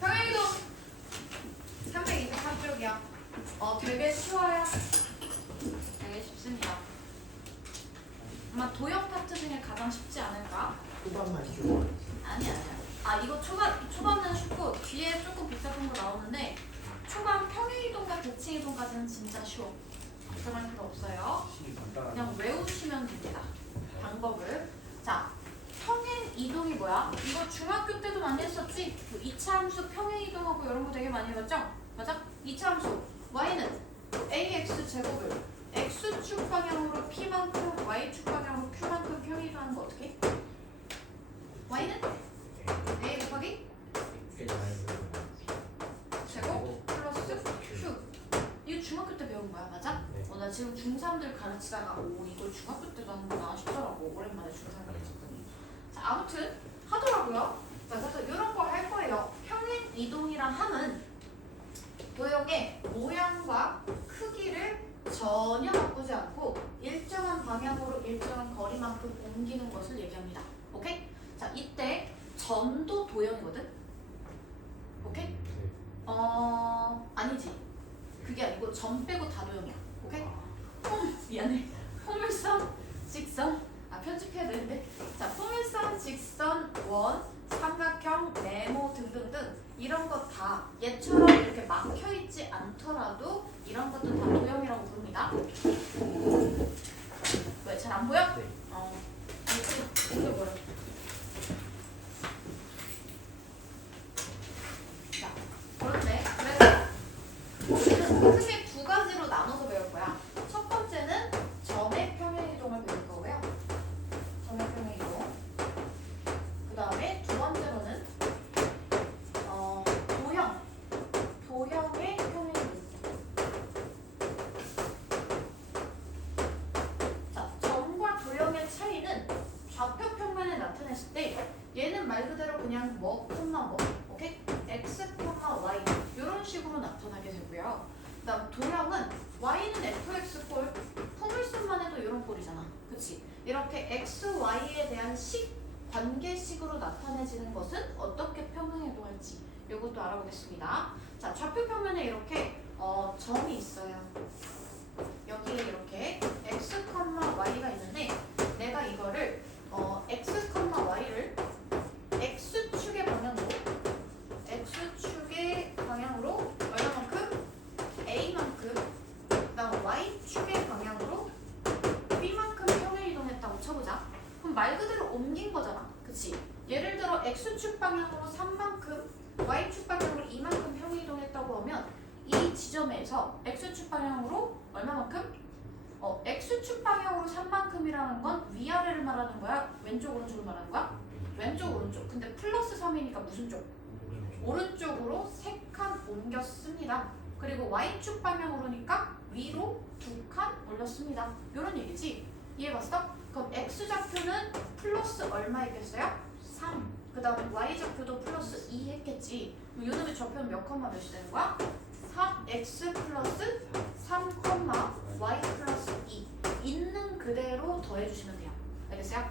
평행이동 323쪽이야. 어, 되게 쉬워요. 되게 쉽습니다. 아마 도형 파트 중에 가장 쉽지 않을까? 후반만 쉬워. 아니 아니야. 아 이거 초반 초반은 쉽고 뒤에 조금 복잡한 거 나오는데 초반 평행이동과 대칭이동까지는 진짜 쉬워. 걱정할 필요 없어요. 그냥 외우시면 됩니다. 방법을. 이동이 뭐야? 이거 중학교 때도 많이 했었지? 그 2차 함수 평행 이동하고 이런 거 되게 많이 해봤죠? 맞아? 2차 함수 y는 ax 제곱을 x축 방향으로 p만큼 y축 방향으로 q만큼 평행 이동하는 거 어떻게? y는 a 곱하기 제곱 플러스 q 이거 중학교 때 배운 거야 맞아? 네. 어, 나 지금 중3들 가르치다가 오 이걸 중학교 때도 하는구나 싶더라고 오랜만에 중3 가르쳤더니 자 아무튼 하더라고요. 자 그래서 이런 거할 거예요. 평행 이동이란 함은 도형의 모양과 크기를 전혀 바꾸지 않고 일정한 방향으로 일정한 거리만큼 옮기는 것을 얘기합니다. 오케이? 자 이때 점도 도형이거든? 오케이? 어 아니지. 그게 아니고 점 빼고 다 도형이야. 오케이? 폼 미안해 포물선 직선 아 편집해야 되는데 자 포물선 직선 원 삼각형 네모 등등등 이런 거다 얘처럼 이렇게 막혀 있지 않더라도 이런 것도 다 도형이라고 부릅니다 왜 잘 안 보여? 네. 어 이거 이거 뭐야 자 그런데 그래서 우리는 크게 두 가지로 나눠서 배울 거야. 첫 번째는 점의 평행 이동을 배울 거고요. 점의 평행 이동. 그 다음에 두 번째로는 어, 도형, 도형의 평행 이동. 자, 점과 도형의 차이는 좌표 평면에 나타냈을 때 얘는 말 그대로 그냥 뭐, 콤마 뭐, 오케이? x, y 이런 식으로 나타나게 되고요. 그다음 도형은 y는 fx 꼴, 포물선만 해도 이런 꼴이잖아. 그치? 이렇게 x, y에 대한 식, 관계식으로 나타내지는 것은 어떻게 평행이동할지 이것도 알아보겠습니다. 자, 좌표 평면에 이렇게 어, 점이 있어요. 여기에 이렇게 x, y가 있는데 내가 이거를 어, x, y를 x축의 방향으로 x축의 방향으로 얼마만큼? a만큼 그다음 y축의 방향으로 b만큼 평행 이동했다고 쳐보자 그럼 말 그대로 옮긴 거잖아 그치? 예를 들어 x축 방향으로 3만큼 y축 방향으로 2만큼 평행 이동했다고 하면 이 x축 방향으로 얼마만큼? 어, x축 방향으로 3만큼이라는 건 위아래를 말하는 거야? 왼쪽 오른쪽을 말하는 거야? 왼쪽 오른쪽 근데 플러스 3이니까 무슨 쪽? 오른쪽으로 3칸 옮겼습니다. 그리고 Y축 방향으로니까 위로 2칸 올렸습니다. 이런 얘기지. 이해봤어? 그럼 X좌표는 플러스 얼마였겠어요? 3. 그 다음에 Y좌표도 플러스 2 했겠지. 그럼 요놈의 좌표는 몇 컴마 몇이 되는 거야? 3X 플러스 3 컴마 Y 플러스 2. 있는 그대로 더해주시면 돼요. 알겠어요?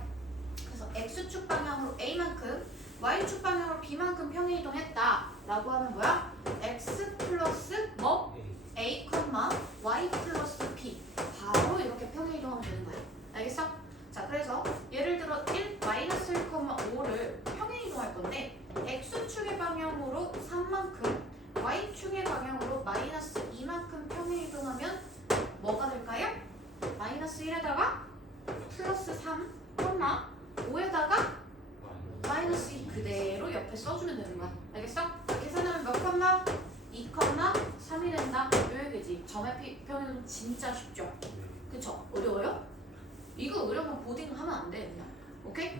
그래서 X축 방향으로 A만큼 Y축 방향으로 B만큼 평행 이동했다 라고 하면 뭐야? X 플러스 뭐? A, Y 플러스 B 바로 이렇게 평행 이동하면 되는 거야 알겠어? 자 그래서 예를 들어 1, 마이너스 1,5를 평행 이동할 건데 X축의 방향으로 3만큼 Y축의 방향으로 마이너스 2만큼 평행 이동하면 뭐가 될까요? 마이너스 1에다가 플러스 3, 5에다가 마이너스 2 그대로 옆에 써주면 되는 거야. 알겠어? 자, 계산하면 몇 컴마? 2 컴마 3이 된다. 요 얘기지. 점의 피- 평행은 진짜 쉽죠? 그쵸? 어려워요? 이거 어려우면 보딩 하면 안 돼, 그냥. 오케이?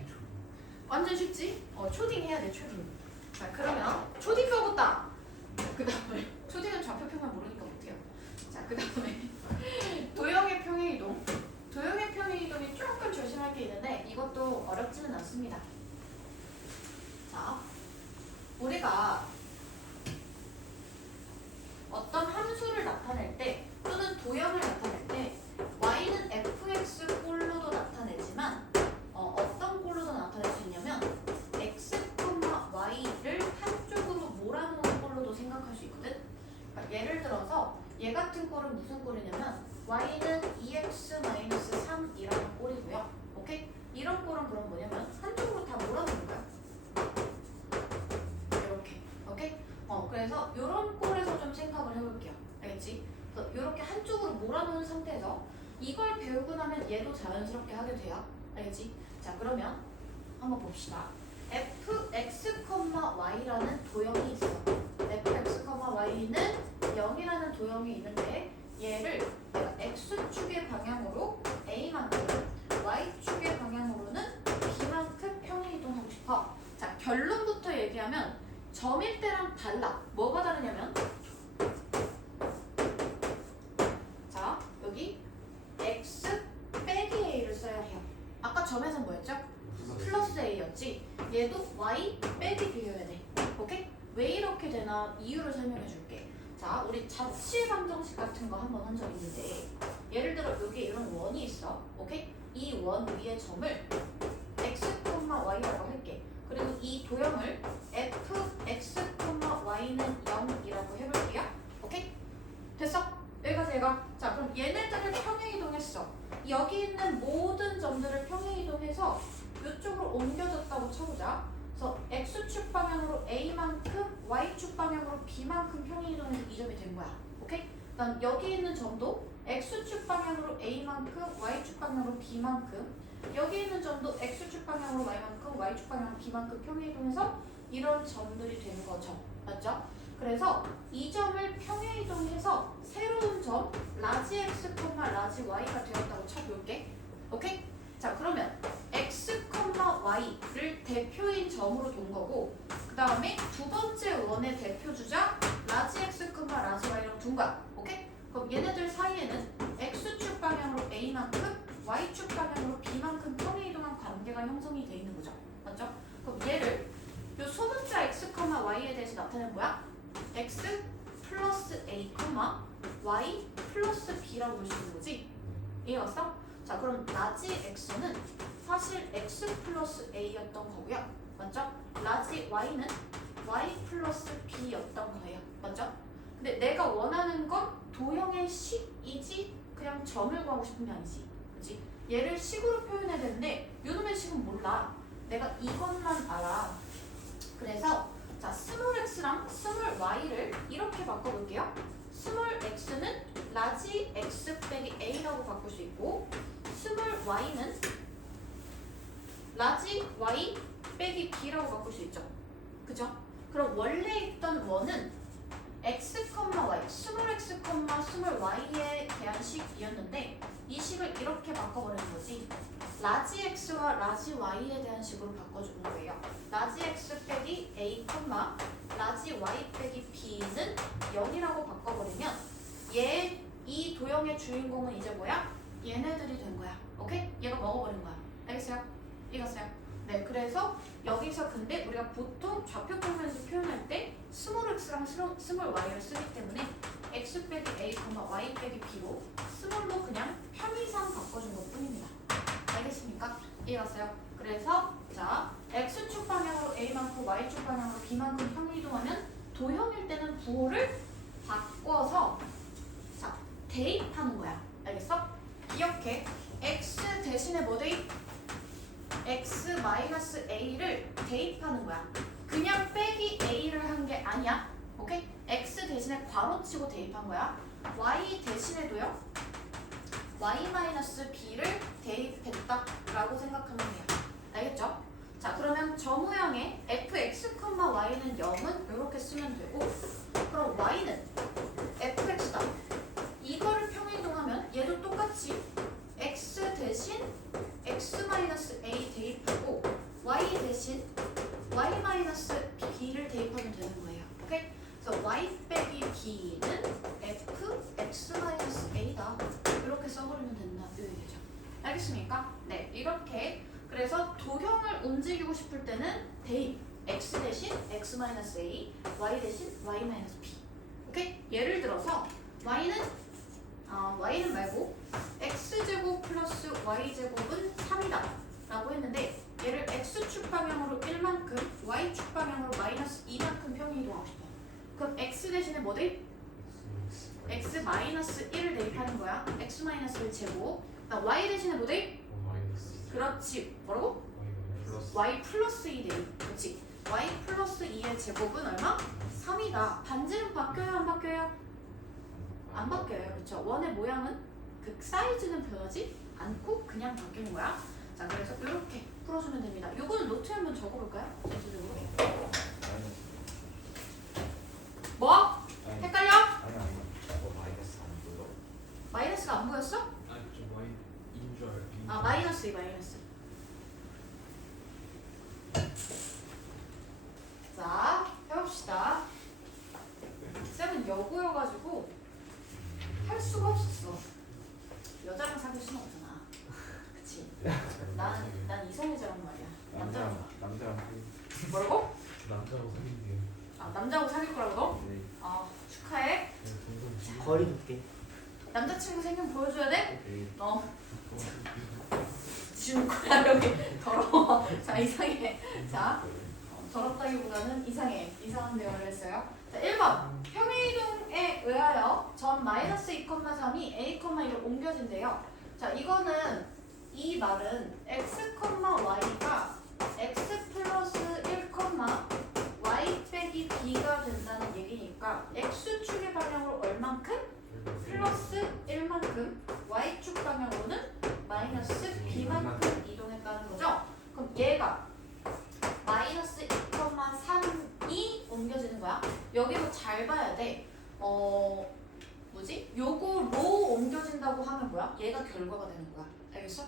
완전 쉽지? 어, 초딩 해야 돼, 초딩. 자, 그러면 초딩 배웠다. 그 다음에 초딩은 좌표 평면 모르니까 못해요. 자, 그 다음에 도형의 평행 이동. 도형의 평행 이동이 조금 조심할 게 있는데 이것도 어렵지는 않습니다. 자, 우리가 어떤 함수를 나타낼 때 또는 도형을 나타낼 때 y는 fx 꼴로도 나타내지만 어, 어떤 꼴로도 나타낼 수 있냐면 x, y를 한쪽으로 y는 2x 마이너스 3이라는 꼴이고요. 오케이? 이런 꼴은 그럼 뭐냐면 한쪽으로 다 몰아놓는 거야. 이렇게. 오케이? 어, 그래서 이런 꼴에서 좀 생각을 해볼게요. 알겠지? 그래서 이렇게 한쪽으로 몰아놓은 상태에서 이걸 배우고 나면 얘도 자연스럽게 하게 돼요. 알겠지? 자, 그러면 한번 봅시다. fx, y라는 도형이 있어. fx, y는 0이라는 도형이 있는데 얘를 x축의 방향으로 a만큼 y축의 방향으로는 b만큼 평행 이동하고 싶어. 자, 결론부터 얘기하면 점일 때랑 달라. 뭐가 다르냐면 자, 여기 x 빼기 a를 써야 해요. 아까 점에서 뭐였죠? 플러스 a였지. 얘도 y 빼기 b여야 돼. 오케이? 왜 이렇게 되 나 이유를 설명해 줄게. 자, 우리 자취 방정식 같은 거 한 번 한 적 있는데 예를 들어 여기 이런 원이 있어. 오케이? 이 원 위에 점을 x, y라고 할게. 그리고 이 도형을 f, x, y는 0이라고 해볼게요. 오케이? 됐어? 여기까지 얘가. 자, 그럼 얘네들을 평행 이동했어. 여기 있는 모든 점들을 평행 이동해서 이쪽으로 옮겨졌다고 쳐보자. 그래서 x축 방향으로 a만큼 y축 방향으로 b만큼 평행 이동해서 이 점이 된 거야. 오케이? 그다음 여기 있는 점도 x축 방향으로 a만큼 y축 방향으로 b만큼 여기 있는 점도 x축 방향으로 y만큼 y축 방향으로 b만큼 평행 이동해서 이런 점들이 된 거죠. 맞죠? 그래서 이 점을 평행 이동해서 새로운 점 라지 x, 라지 y가 되었다고 쳐볼게. 오케이? 자 그러면 x, y를 대표인 점으로 둔 거고 그 다음에 두 번째 원의 대표 주자 라지 x, 라지 y라고 둔 거야. 오케이? 그럼 얘네들 사이에는 x축 방향으로 a만큼 y축 방향으로 b만큼 평행 이동한 관계가 형성이 돼 있는 거죠. 맞죠? 그럼 얘를 요 소문자 x, y에 대해서 나타낸 거야. x 플러스 a, y 플러스 b라고 볼 수 있는 거지. 이해갔어? 자 그럼 라지 x는 사실 x 플러스 a였던 거고요. 맞죠? 라지 y는 y 플러스 b였던 거예요. 맞죠? 근데 내가 원하는 건 도형의 식이지 그냥 점을 구하고 싶은 게 아니지. 그치? 얘를 식으로 표현해야 되는데 요놈의 식은 몰라. 내가 이것만 알아. 그래서 자 스몰 x랑 스몰 y를 이렇게 바꿔볼게요. 스몰 x는 라지 x 빼기 a라고 바꿀 수 있고 스몰 y는 라지 y 빼기 b라고 바꿀 수 있죠. 그죠? 그럼 원래 있던 원은 x, y, 스몰 x, 스몰 y에 대한 식이었는데 이 식을 이렇게 바꿔버리는 거지. 라지 x와 라지 y에 대한 식으로 바꿔주는 거예요. 라지 x 빼기 a, 라지 y 빼기 b는 0이라고 바꿔버리면 얘 이 도형의 주인공은 이제 뭐야? 얘네들이 된 거야. 오케이? 얘가 먹어버린 거야. 알겠어요? 이겼어요? 네, 그래서 여기서 근데 우리가 보통 좌표 평면에서 표현할 때 스몰 x랑 스몰, y를 쓰기 때문에 x 빼기 a, y 빼기 b로 스몰로 그냥 편의상 바꿔준 것 뿐입니다. 알겠습니까? 이해갔어요? 그래서 자 x축 방향으로 a만큼 y축 방향으로 b만큼 평행 이동하면 도형일 때는 부호를 바꿔서 자 대입하는 거야. 알겠어? 기억해. x 대신에 뭐 대입? X 마이너스 a를 대입하는 거야. 그냥 빼기 a를 한 게 아니야. 오케이? x 대신에 괄호 치고 대입한 거야. y 대신에도요. y 마이너스 b를 대입했다라고 생각하면 돼요. 알겠죠? 자 그러면 저 모양의 fx, y는 0은 이렇게 쓰면 되고 그럼 y는 fx다. 이거를 평행이동하면 얘도 똑같이 x 대신 x 마이너스 a 대입하고 y 대신 y 마이너스 b를 대입하면 되는 거예요. 오케이? 그래서 y 빼기 b는 f x 마이너스 a다. 이렇게 써버리면 된다. 이 얘기죠. 알겠습니까? 네, 이렇게 그래서 도형을 움직이고 싶을 때는 대입 x 대신 x 마이너스 a, y 대신 y 마이너스 b. 오케이? 예를 들어서 y는 어, y는 말고 x 제곱 플러스 y 제곱은 3이다 라고 했는데 얘를 x축 방향으로 1만큼 y축 방향으로 마이너스 2만큼 평행 이동하고 싶어. 그럼 x 대신에 뭐 대? x 마이너스 1을 대입하는 거야. x 마이너스 1 제곱. 나 y 대신에 뭐 대? 그렇지. 뭐라고? y 플러스 2 대입. 그렇지. y 플러스 2의 제곱은 얼마? 3이다. 반지름 바뀌어요? 안 바뀌어요? 안 바뀌어요. 그렇죠. 원의 모양은 그 사이즈는 변하지 않고 그냥 바뀌는 거야. 자, 그래서 이렇게 풀어주면 됩니다. 요거는 노트에 한번 적어볼까요? 전체적으로. 뭐? 헷갈려? 마이너스가 안 보였어? 아 마이너스 이 마이너스. 자 해봅시다. 쌤은 여고여가지고 할 수가 없었어. 여자랑 사귈 수는 없잖아. 그치? 난, 난 이성애자란 말이야. 남자랑 남자랑 뭐라고? 남자하고 사귄대요. 아 남자하고 사귈 거라고 너? 네. 아 축하해. 거리 두께 생긴 보여줘야 돼? 네. 어. 지금 거야 여기 더러워. 자 이상해. 자 어, 더럽다기보다는 이상해. 이상한 대화를 했어요. 자 1번 평행이동에 의하여 점 마이너스 2,3이 a, 1로 옮겨진대요. 자 이거는 이 말은 x, y가 x 플러스 1, y 빼기 b가 된다는 얘기니까 x축의 방향으로 얼만큼? 플러스 1만큼 y축 방향으로는 마이너스 b만큼 이동했다는 거죠. 그럼 얘가 마이너스 2,3이 옮겨지는 거야. 여기서 잘 봐야 돼. 어 뭐지? 요거로 옮겨진다고 하면 뭐야? 얘가 결과가 되는 거야. 알겠어?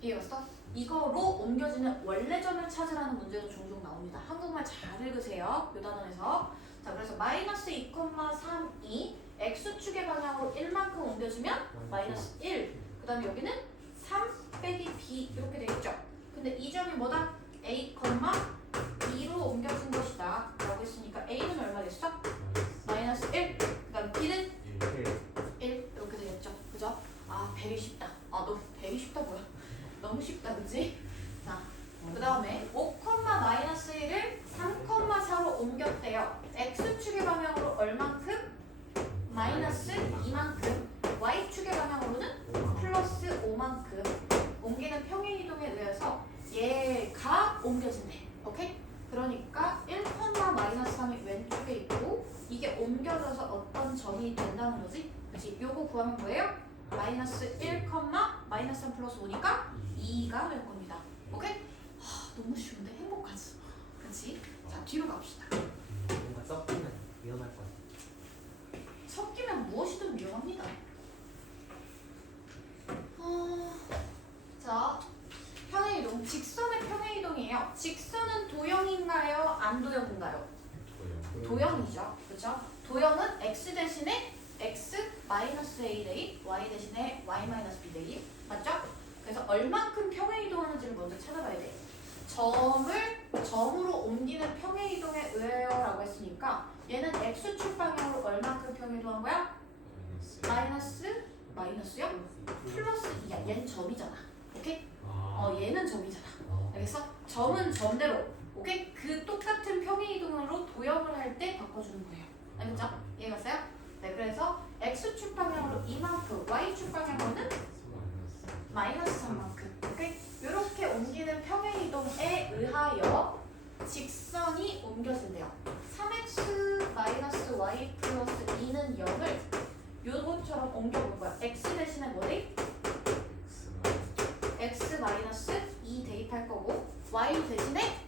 이해갔어? 이거로 옮겨지는 원래 점을 찾으라는 문제도 종종 나옵니다. 한국말 잘 읽으세요. 요 단원에서. 자, 그래서 마이너스 2,3이 x축의 방향으로 1만큼 옮겨지면 마이너스 1. 그 다음에 여기는 3 빼기 b 이렇게 되겠죠. 근데 이 점이 뭐다? a, 2로 옮겨진 것이다. 라고 했으니까 a는 얼마 됐어? 마이너스 1. 그 다음 b는 1 이렇게 되겠죠. 그죠? 아, 배기 쉽다. 아, 너무 배기 쉽다 뭐야? 너무 쉽다, 그지? 자, 그 다음에 5, 마이너스 1을 3,4로 옮겼대요. x축의 방향으로 얼만큼? 마이너스 2만큼. y축의 방향으로는 플러스 5만큼. 옮기는 평행 이동에 의해서 얘가 옮겨진대. 오케이? 그러니까 1, 마이너스 3이 왼쪽에 있고 이게 옮겨져서 어떤 점이 된다는 거지? 그치? 요거 구하면 뭐예요? 마이너스 1, 마이너스 3 플러스 5니까 2가 될 겁니다. 오케이? 하, 너무 쉬운데 행복하지? 그치? 자, 뒤로 갑시다. 뭔가 섞이면 위험할 것 같아 섞이면 무엇이든 위험합니다. 어, 자, 평행이동. 직선의 평행이동이에요. 직선은 도형인가요? 안 도형인가요? 도형이죠. 그죠? 도형은 x 대신에 x 마이너스 a 대입, y 대신에 y 마이너스 b 대입. 맞죠? 그래서 얼만큼 평행이동하는지를 먼저 찾아봐야 돼. 점을 점으로 옮기는 평행이동에 의해요라고 했으니까 얘는 x축 방향으로 얼만큼 평행이동한 거야? 마이너스 마이너스요? 플러스 2야. 얘는 점이잖아. 오케이? 어 얘는 점이잖아. 알겠어? 점은 점대로. 오케이? 그 똑같은 평행이동으로 도형을 할 때 바꿔주는 거예요. 알겠죠? 이해갔어요? 네, 그래서 x축 방향으로 이만큼, y축 방향으로는 마이너스 3만큼. 오케이? 이렇게 옮기는 평행이동에 의하여 직선이 옮겨진대요. 3x 마이너스 y 플러스 2는 0을 요것처럼 옮겨볼 거야. x 대신에 뭐래? x 마이너스 2 대입할 거고 y 대신에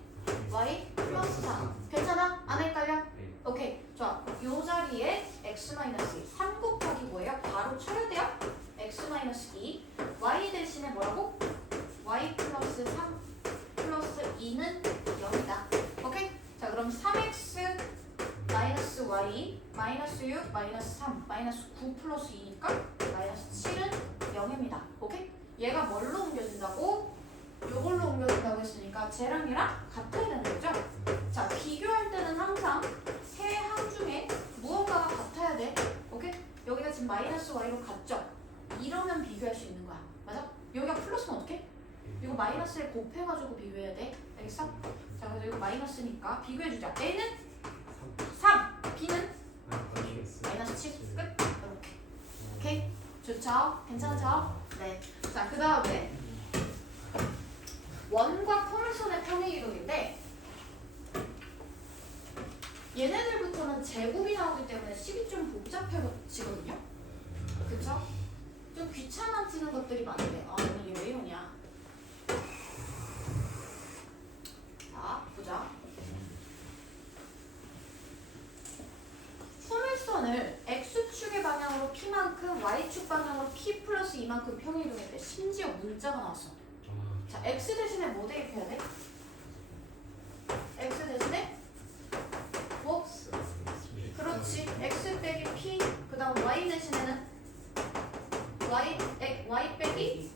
y 플러스 3. 괜찮아? 안 헷갈려? 오케이. 좋아. 요 자리에 x 마이너스 3 곱하기 뭐예요? 바로 쳐야 돼요. x 마이너스 2. y 대신에 뭐라고? y 플러스 3 플러스 2는 0이다. 오케이? 자, 그럼 3x 마이너스 y 마이너스 6 마이너스 3 마이너스 9 플러스 2니까 마이너스 7은 0입니다. 오케이? 얘가 뭘로 옮겨진다고? 요걸로 옮겨진다고 했으니까 쟤랑 얘랑 같아야 되는 거죠? 자, 비교할 때는 항상 세 항 중에 무언가가 같아야 돼. 오케이? 여기가 지금 마이너스 y로 같죠? 이러면 비교할 수 있는 거야. 맞아? 여기가 플러스면 어떡해? 이거 마이너스에 곱해가지고 비교해야 돼. 알겠어? 자, 그래서 이거 마이너스니까 비교해주자. a는 3, b는 마이너스 7. 끝. 오케이? 좋죠? 괜찮죠? 네. 자, 그 다음에 원과 포물선의 평행 이동인데 얘네들부터는 제곱이 나오기 때문에 식이 좀 복잡해지거든요. 그쵸? 좀 귀찮아지는 것들이 많은데 아 오늘 얘 왜 이러냐? 자, 보자. 포물선을 x축의 방향으로 p만큼 y축 방향으로 p 플러스 2만큼 평행 이동했대. 심지어 문자가 나왔어. 자, x 대신에 뭐 대입해야 돼? x 대신에 뭐? 그렇지. x 빼기 p 그다음 y 대신에는 y 에, y 빼기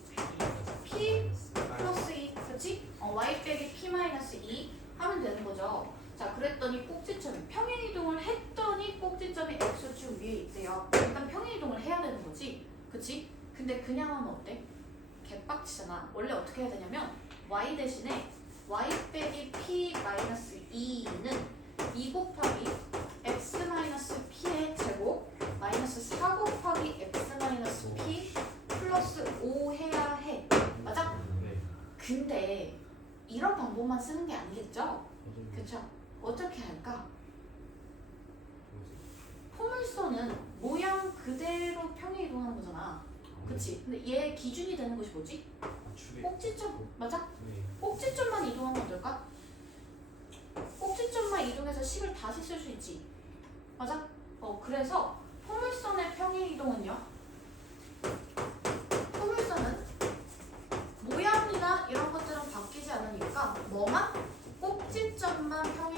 p 플러스 2 그렇지? 어, y 빼기 p 마이너스 2 하면 되는 거죠. 자, 그랬더니 꼭지점이 평행 이동을 했더니 꼭지점이 x축 위에 있대요. 일단 평행 이동을 해야 되는 거지. 그치? 근데 그냥 하면 어때? 개빡치잖아. 원래 어떻게 해야 되냐면 y 대신에 y 빼기 p 마이너스 2는 2 곱하기 x 마이너스 p의 제곱 마이너스 4 곱하기 x 마이너스 p 플러스 5 해야 해. 맞아? 근데 이런 방법만 쓰는 게 아니겠죠? 그쵸? 어떻게 할까? 포물선은 모양 그대로 평행 이동하는 거잖아. 그치? 근데 얘 기준이 되는 것이 뭐지? 꼭지점 맞아? 꼭지점만 이동하면 어떨까? 꼭지점만 이동해서 식을 다시 쓸 수 있지. 맞아? 어 그래서 포물선의 평행 이동은요. 포물선은 모양이나 이런 것들은 바뀌지 않으니까 뭐만 꼭지점만 평행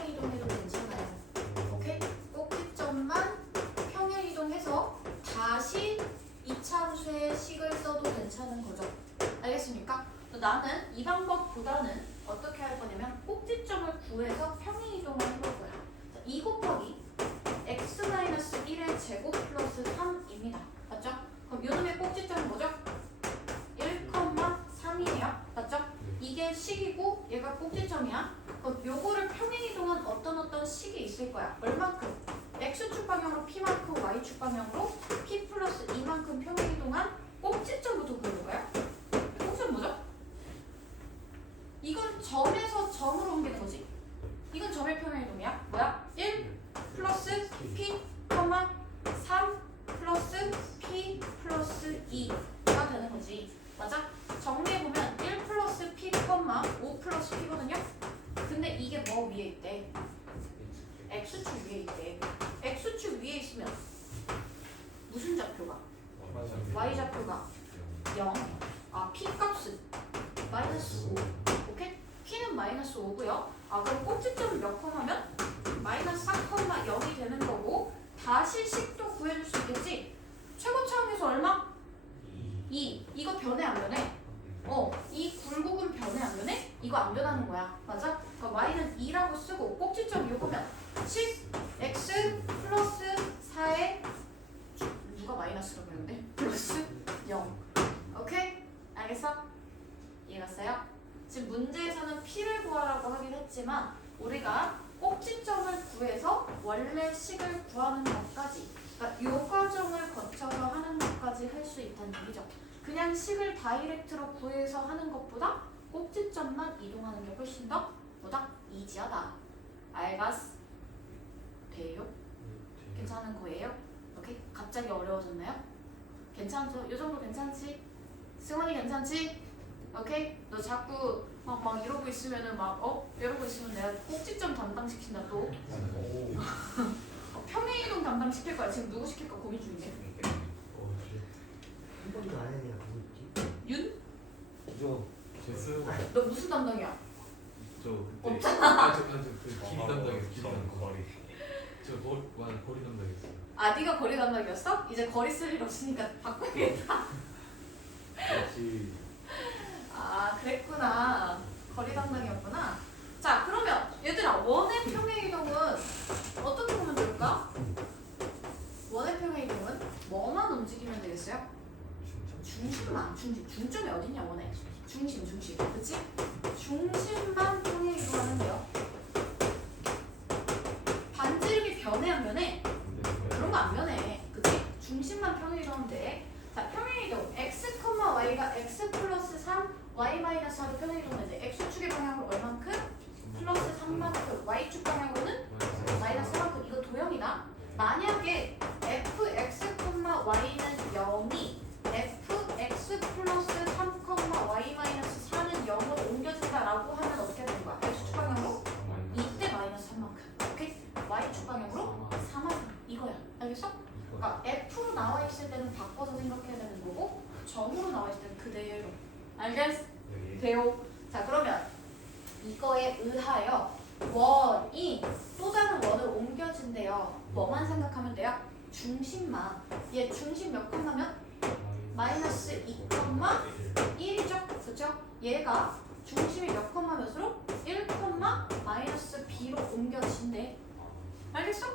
2차 함수의 식을 써도 괜찮은 거죠. 알겠습니까? 나는 이 방법보다는 어떻게 할 거냐면 꼭지점을 구해서 평행 이동을 해볼 거야. 자, 2 곱하기 x-1의 제곱 플러스 3입니다. 맞죠? 그럼 요놈의 꼭지점은 뭐죠? 1,3이에요. 맞죠? 이게 식이고 얘가 꼭지점이야. 그럼 요거를 평행 이동한 어떤 어떤 식이 있을 거야. 얼만큼? X축 방향으로 p만큼 y축 방향으로 p 플러스 2만큼 평행 이동한 꼭지점부터 그리는 거야. 꼭지점 뭐죠? 이건 점에서 점으로 옮기는 거지. 이건 점의 평행 이동이야. 뭐야? 1 플러스 p, 3 플러스 p 플러스 2가 되는 거지. 맞아? 정리해보면 1 플러스 p, 5 플러스 p거든요. 근데 이게 뭐 위에 있대? X축 위에 있대. x축 위에 있으면 무슨 좌표가? y좌표가 0. 아, p 값은 마이너스 5. 오케이? p는 마이너스 5고요. 아, 그럼 꼭지점을 몇 컴 하면? 마이너스 4,0이 되는 거고 다시 식도 구해줄 수 있겠지? 최고차항에서 얼마? 2. 이거 변해 안 변해? 어, 이 굴곡은 변해 안 변해? 이거 안 변하는 거야. 맞아? 그러니까 y는 2라고 쓰고 꼭지점 요거면 10 x 플러스 4에 누가 마이너스라고 그랬는데? 플러스 0. 오케이? 알겠어? 이해갔어요? 지금 문제에서는 p를 구하라고 하긴 했지만 우리가 꼭지점을 구해서 원래 식을 구하는 것까지 그러니까 요 과정을 거쳐서 하는 것까지 할 수 있다는 얘기죠. 그냥 식을 다이렉트로 구해서 하는 것보다 꼭지점만 이동하는 게 훨씬 더 뭐다? 이지하다. 알겠어? 돼요? 괜찮은 거예요? 오케이? 갑자기 어려워졌나요? 괜찮죠? 요 정도 괜찮지? 승원이 괜찮지? 오케이? 너 자꾸 막, 막 이러고 있으면은 막 어? 이러고 있으면 내가 꼭지점 담당시킨다 또 어, 평행이동 담당시킬 거야 지금 누구 시킬까 고민 중인데 한 번도 안 해야 누구 있지? 윤? 저 제스 너 무슨 담당이야? 저 그때 아저그 길이 담당이었어 길이 담당 거리 저 거리 와 거리 담당이었어요 아 네가 거리 담당이었어? 이제 거리 쓸 일 없으니까 바꿔야겠다 같이 아 그랬구나 거리 담당이었구나 자 그러면 얘들아 원의 평행 이동은 어떻게 보면 될까? 원의 평행 이동은 뭐만 움직이면 되겠어요? 중심만 중심 중점이 어딨냐 원에 중심 중심 그치? 중심만 평행 이동하면 돼요 반지름이 변해 안 변해? 그런 거 안 변해 그치? 중심만 평행 평행이동하면 돼. 자, 평행 이동 x, y가 x 플러스 3, y 마이너스 4로 평행이동하면 이제 x축의 방향으로 얼만큼? 플러스 3만큼, y축 방향으로는 마이너스 3만큼. 이거 도형이다. 만약에 fx, y는 0이 fx 플러스 3, y 마이너스 4는 0으로 옮겨진다라고 하면 어떻게 되는 거야? x축 방향으로 이때 마이너스 3만큼. 오케이? y축 방향으로 4만큼. 이거야. 알겠어? 그러니까 F로 나와 있을 때는 바꿔서 생각해야 되는 거고 점으로 나와 있을 때는 그대로 알겠어? 돼요? 자 그러면 이거에 의하여 원이 또 다른 원으로 옮겨진대요 뭐만 생각하면 돼요? 중심만 얘 중심 몇 컴마면? 마이너스 2 컴마 1이죠? 그죠? 얘가 중심이 몇 컴마 몇으로? 1 컴마 마이너스 B로 옮겨진대 알겠어?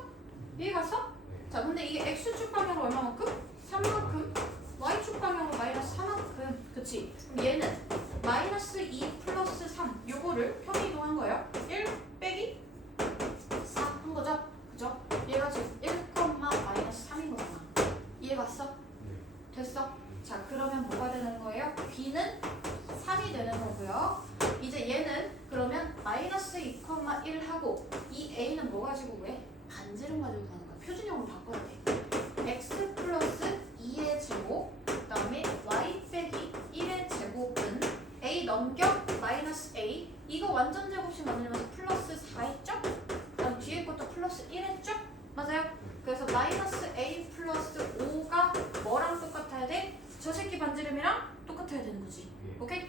이해 갔어? 자, 근데 이게 x축 방향으로 얼마만큼? 3만큼. y축 방향으로 마이너스 4만큼. 그치? 그럼 얘는 마이너스 2 플러스 3. 요거를 평행 이동한 거예요. 1 빼기 4 한 거죠? 그죠? 얘가 지금 1, 마이너스 3인 거잖아. 이해 갔어? 됐어? 자, 그러면 뭐가 되는 거예요? b는 3이 되는 거고요. 이제 얘는 그러면 마이너스 2, 1 하고 이 a는 뭐 가지고 왜? 반지름 가지고 가는 거야. 표준형으로 바꿔야 돼. x 플러스 2의 제곱, 그다음에 y 빼기 1의 제곱은 a 넘겨 마이너스 a. 이거 완전 제곱식 만들면서 플러스 4 있죠? 그다음 뒤에 것도 플러스 1 했죠? 맞아요? 그래서 마이너스 a 플러스 5가 뭐랑 똑같아야 돼? 저 새끼 반지름이랑 똑같아야 되는 거지. 오케이?